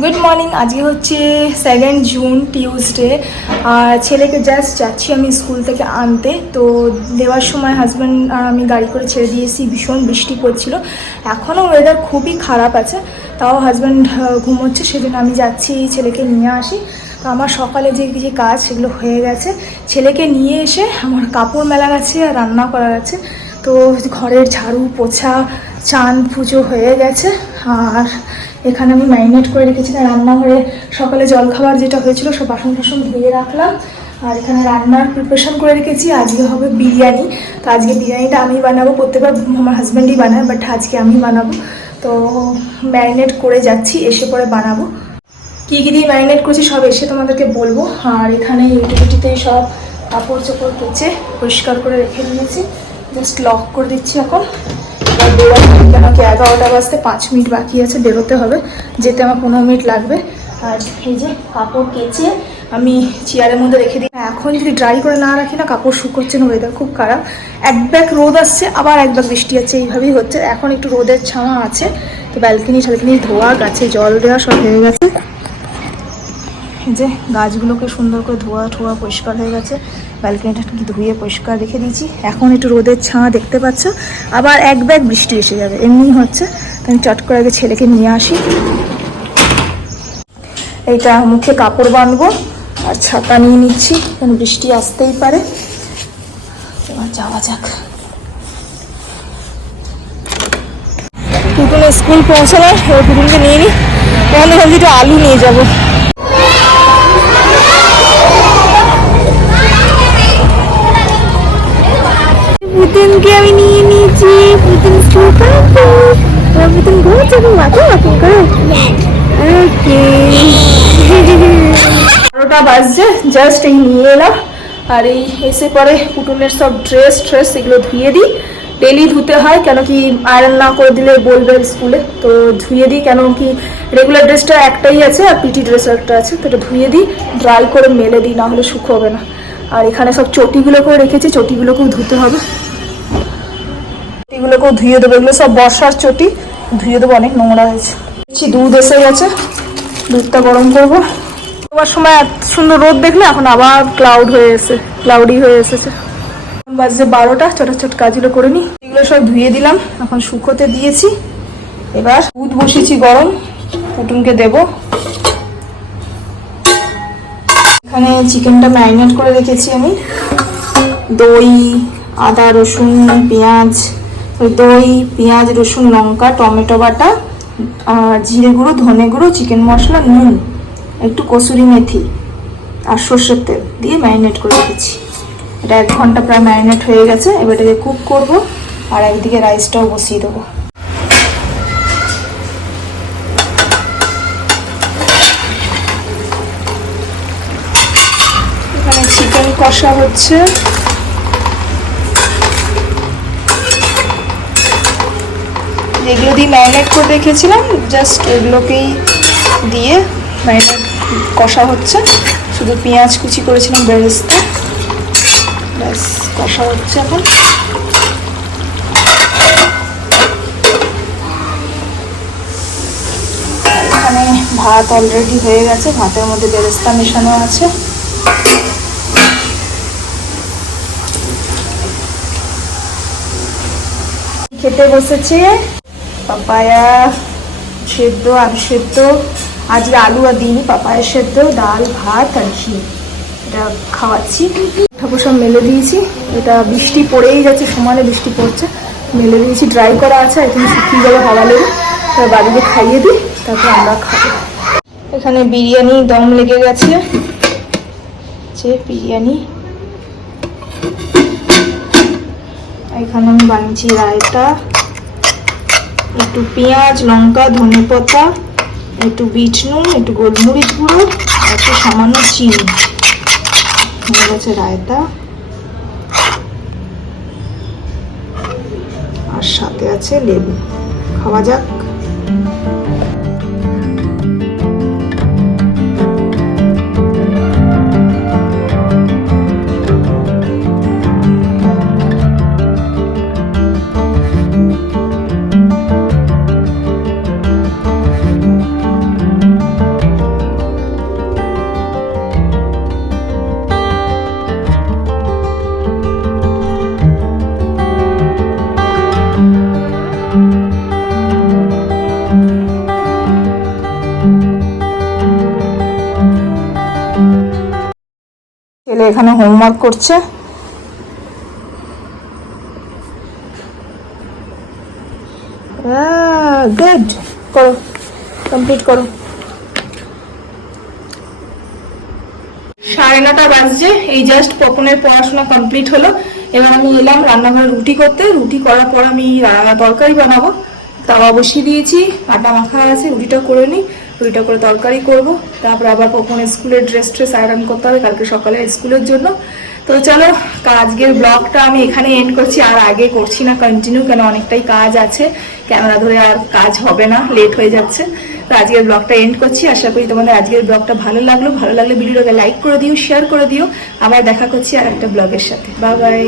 Good morning. আজকে হচ্ছে 2 June Tuesday. আর ছেলেকে জাস্ট যাচ্ছি আমি স্কুল থেকে আনতে। তো দেওয়ার সময় হাজব্যান্ড আর আমি গাড়ি করে ছেড়ে দিয়েছি। ভীষণ বৃষ্টি পড়ছিল, এখনও ওয়েদার খুবই খারাপ আছে। তাও হাজব্যান্ড ঘুমোচ্ছে, সেদিন আমি যাচ্ছি ছেলেকে নিয়ে আসি। তো আমার সকালে যে কাজ সেগুলো হয়ে গেছে। ছেলেকে নিয়ে এসে আমার কাপড় মেলা গেছে আর রান্না করা গেছে। তো ঘরের ঝাড়ু পোছা চান পুজো হয়ে গেছে। আর এখানে আমি ম্যারিনেট করে রেখেছিলাম রান্নাঘরে সকালে জলখাবার যেটা হয়েছিল সব বাসন টাসন ধুয়ে রাখলাম। আর এখানে রান্নার প্রিপারেশন করে রেখেছি। আজকে হবে বিরিয়ানি। তো আজকে বিরিয়ানিটা আমি বানাবো, প্রত্যেকবার আমার হাজব্যান্ডই বানায়, বাট আজকে আমি বানাবো। তো ম্যারিনেট করে যাচ্ছি, এসে পরে বানাবো। কী কী দিয়ে ম্যারিনেট করছি সব এসে তোমাদেরকে বলবো। আর এখানে ইউটিলিটিতেই সব কাপড় চোপড় কেচে পরিষ্কার করে রেখে দিয়েছি। জাস্ট লক করে দিচ্ছি এখন। কেন কি 11টা বাজতে 5 মিনিট বাকি আছে, বেরোতে হবে। যেতে আমার 15 মিনিট লাগবে। আর এই যে কাপড় কেচে আমি চেয়ারের মধ্যে রেখে দিই। এখন যদি ড্রাই করে না রাখি না, কাপড় শুকোচ্ছে না, ওয়েদার খুব খারাপ। এক ব্যাগ রোদ আসছে, আবার এক ব্যাগ বৃষ্টি আছে, এইভাবেই হচ্ছে। এখন একটু রোদের ছাওয়া আছে। তো ব্যালকনি ধোয়া, গাছে জল দেওয়া সব হয়ে গেছে। এই যে গাছগুলোকে সুন্দর করে ধোয়া পরিষ্কার হয়ে গেছে। ব্যালকনিটা ধুয়ে পরিষ্কার রেখে দিয়েছি। এখন একটু রোদের ছাঁ দেখতে পাচ্ছ, আবার এক ব্যাগ বৃষ্টি এসে যাবে, এমনি হচ্ছে। তো আমি চট করে আগে ছেলেকে নিয়ে আসি। এইটা মুখে কাপড় বাঁধবো আর ছাতা নিয়ে নিচ্ছি, কারণ বৃষ্টি আসতেই পারে। এবার যাওয়া যাক। পুতুল স্কুল পৌঁছালাম, এবার পুতুলকে নিয়ে নিই। এখানে ভাবছি একটু আলু নিয়ে যাবো। পুতুনকে আমি নিয়ে নিয়েছি। পুতুন স্কুল পুতুন ঘুরছে, মাথা ওকে। 12টা বাজছে, জাস্ট এই নিয়ে এলাম। আর এই এসে পরে পুতুনের সব ড্রেস এগুলো ধুয়ে দিই। ডেলি ধুতে হয়, কেন কি আয়রন না করে দিলে বলবে স্কুলে। তো ধুয়ে দিই, কেন কি রেগুলার ড্রেসটা একটাই আছে আর পিটি ড্রেস একটা আছে। তো এটা ধুয়ে দিই, ড্রাই করে মেলে দিই, না হলে শুকোবে না। আর এখানে সব চটিগুলোকেও রেখেছি, চটিগুলোকেও ধুতে হবে। এগুলোকেও ধুয়ে দেবো, এগুলো সব বর্ষার চটি, ধুয়ে দেবো, অনেক নোংরা হয়েছে। দুধ এসে গেছে, দুধটা গরম করবো। তোমার সময় এত সুন্দর রোদ দেখলে, এখন আবার ক্লাউডি হয়ে এসেছে। বাজে 12টা, ছোট কাজগুলো করে নিই। এগুলো সব ধুয়ে দিলাম, এখন শুকোতে দিয়েছি। এবার দুধ বসিয়েছি গরম, পুটুনকে দেবো। এখানে চিকেনটা ম্যারিনেট করে রেখেছি আমি। দই, আদা রসুন পেঁয়াজ, দই পেঁয়াজ রসুন লঙ্কা টমেটো বাটা আর জিরে গুঁড়ো ধনে গুঁড়ো চিকেন মশলা নুন একটু কসুরি মেথি আর সর্ষের তেল দিয়ে ম্যারিনেট করে রেখেছি। এটা 1 ঘন্টা প্রায় ম্যারিনেট হয়ে গেছে। এবার এটাকে কুক করবো আর একদিকে রাইসটাও বসিয়ে দেবো। এখানে চিকেন কষা হচ্ছে। যেগুলো দিয়ে ম্যারিনেট করে রেখেছিলাম জাস্ট ওগুলোকেই দিয়ে ম্যারিনেট কষা হচ্ছে। শুধু পেঁয়াজ কুচি করেছিলাম বেরেস্তা, ব্যাস কষা হচ্ছে এখন। এখানে ভাত অলরেডি হয়ে গেছে, ভাতের মধ্যে বেরেস্তা মেশানো আছে। খেতে বসেছে পাপায়া সেদ্ধ, আলু সেদ্ধ। আজকে আলু আর দিইনি, পাপায়া সেদ্ধ, ডাল ভাত আর ঘি, এটা খাওয়াচ্ছি। ঠাকুর সব মেলে দিয়েছি। এটা বৃষ্টি পড়েই যাচ্ছে, সমানে বৃষ্টি পড়ছে। মেলে দিয়েছি, ড্রাই করা আছে, একদম শুকিয়ে যাবে হাওয়া লেগে। তার বাড়িতে খাইয়ে দিই, তারপর আমরা খাবো। এখানে বিরিয়ানি দম লেগে গেছে, বিরিয়ানি। এখানে আমি বানিয়েছি রায়তা, একটু পেঁয়াজ লঙ্কা ধনে পাতা, একটু বিট নুন, একটু গোলমরিচ গুঁড়ো, একটু সামান্য চিনি। হয়ে গেছে রায়তা। আর সাথে আছে লেবু। খাওয়া যাক। ছেলে এখানে হোমওয়ার্ক করছে। গুড, করো, কমপ্লিট করো। 9:30 বাজছে, এই জাস্ট পপনের পড়াশোনা কমপ্লিট হলো। এবার আমি এলাম রান্নাঘরে রুটি করতে। রুটি করার পর আমি তরকারি বানাবো। তাওয়া বসিয়ে দিয়েছি, আটা মাখা আছে, রুটিটা করে নিই, রুটিটা করে তরকারি করব। তারপর আবার পপনের স্কুলের ড্রেস আয়রন করতে হবে কালকে সকালে স্কুলের জন্য। তো চলো, আজকের ব্লগটা আমি এখানে এন্ড করছি, আর আগে করছি না কন্টিনিউ, কেন অনেকটাই কাজ আছে, ক্যামেরা ধরে আর কাজ হবে না, লেট হয়ে যাচ্ছে। তো আজকের ব্লগটা এন্ড করছি। আশা করি তোমাদের আজকের ব্লগটা ভালো লাগলে ভিডিওটাকে লাইক করে দিও, শেয়ার করে দিও। আবার দেখা করছি আর একটা ব্লগের সাথে। Bye bye.